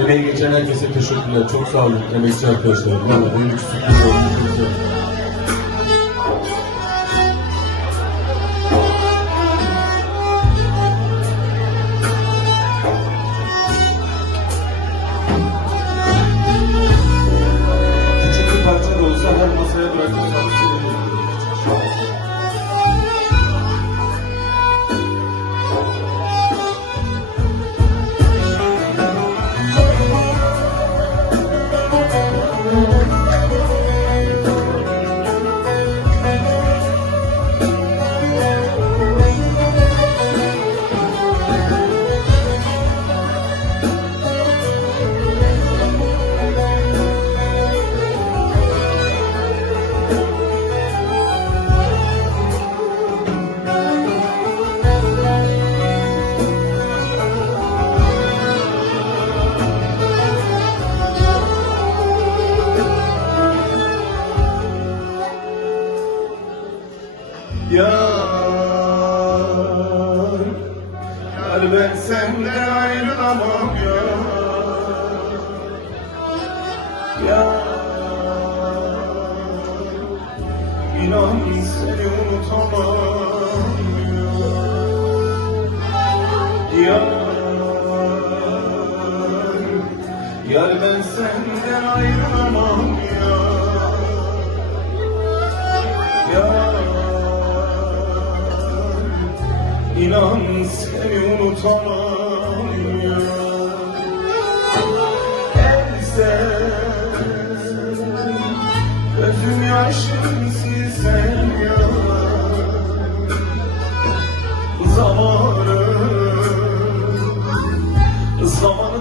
Emeği geçen herkese teşekkürler. Çok sağ olun emekçi arkadaşlarım. Valla benim için sürpriz oldu. Çok sağ olun. Küçük bir parça da olsa her masaya bırakırsanız sevinirim. Yar ben senden ayrılamam yar İnan seni unutamam yar ben senden ayrılamam yar İnan seni unutamam sen gözüm yaşım silsen zamanı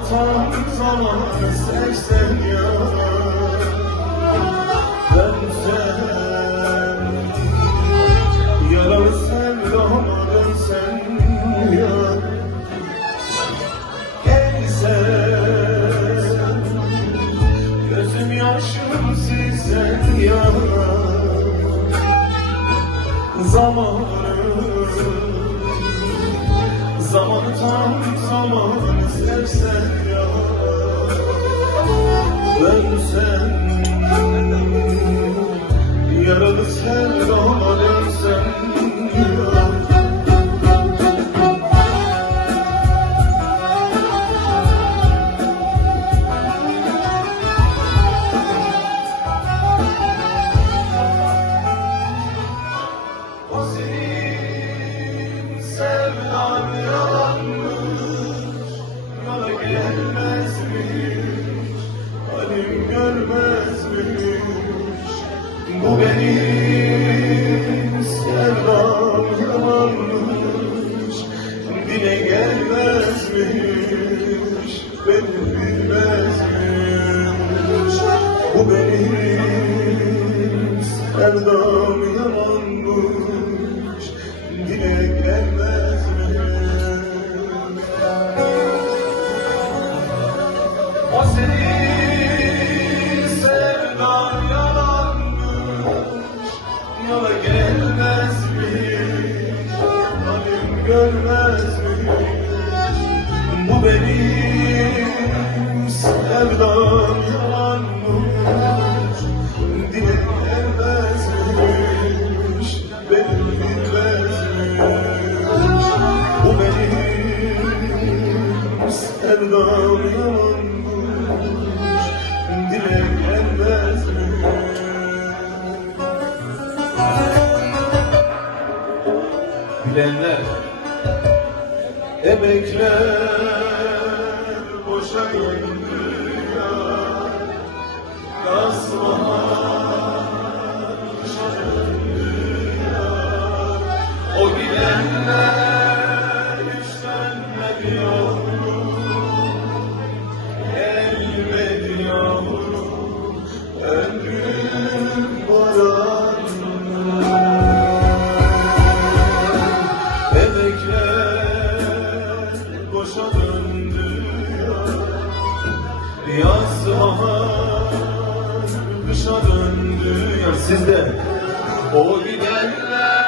tam zamanı sevsen dönsen yaralı sevdama dönsen gelsen gözüm yaşım silsen zamanı tam zamanı sevsen dönsen yaralı sevdama dönsen sevdan yalanmış, yola gelmezmiş, halim görmezmiş. Bu benim sevdam yalanmış, dile gelmezmiş, beni bilmezmiş. Bu benim sevdam yalanmış, dile gelmez mi? O senin sevdan yalanmış, yola gelmez mi? Halim görmez mi? Bu benim sevdam yalanmış, dile gelmez mi? Benim bilmezmiş, bu benim sevdam yalanmış, dile gelmezmiş. Bilenler, emekler boşa gitti ya, o gidenler hiç dönmedi yavrum, gelmedi yavrum, ömrüm varanlar. Emekler boşa döndü yaz bahar kışa döndü ya sizde. O gidenler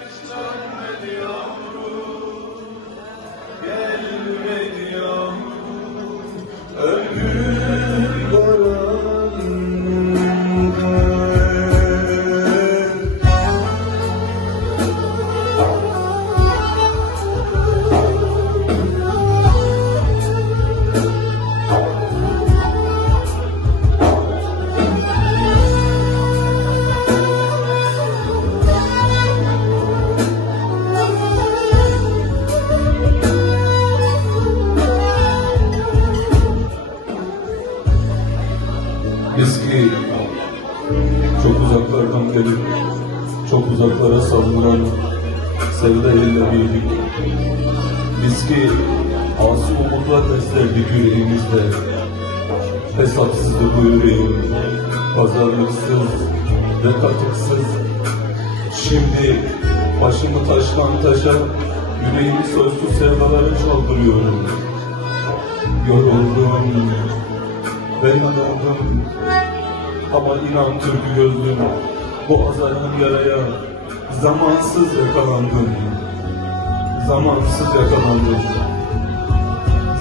hiç dönmedi yavrum, gelmedi yavrum, gelip çok uzaklara savunan sevdayla büyüdük. Biz ki asu umutlar beslerdik yüreğimizde. Hesapsızdı bu yüreğim, pazarlıksız ve katıksız. Şimdi başımı taştan taşa, yüreğimi sözsüz sevdalara çaldırıyorum. Yoruldum ve yanıldım, ama inan türkü gözlüm, bu azaran yaraya zamansız yakalandım. Zamansız yakalandım.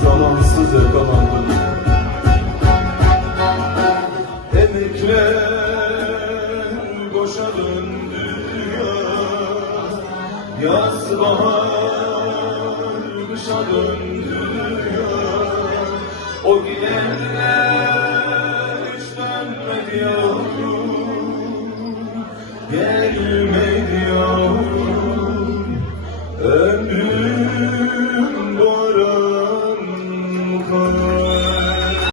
Zamansız yakalandım. Emekler boşa döndü ya, yaz bahar kışa döndü ya. O gidenler hiç dönmedi yavrum, gelmedi ya.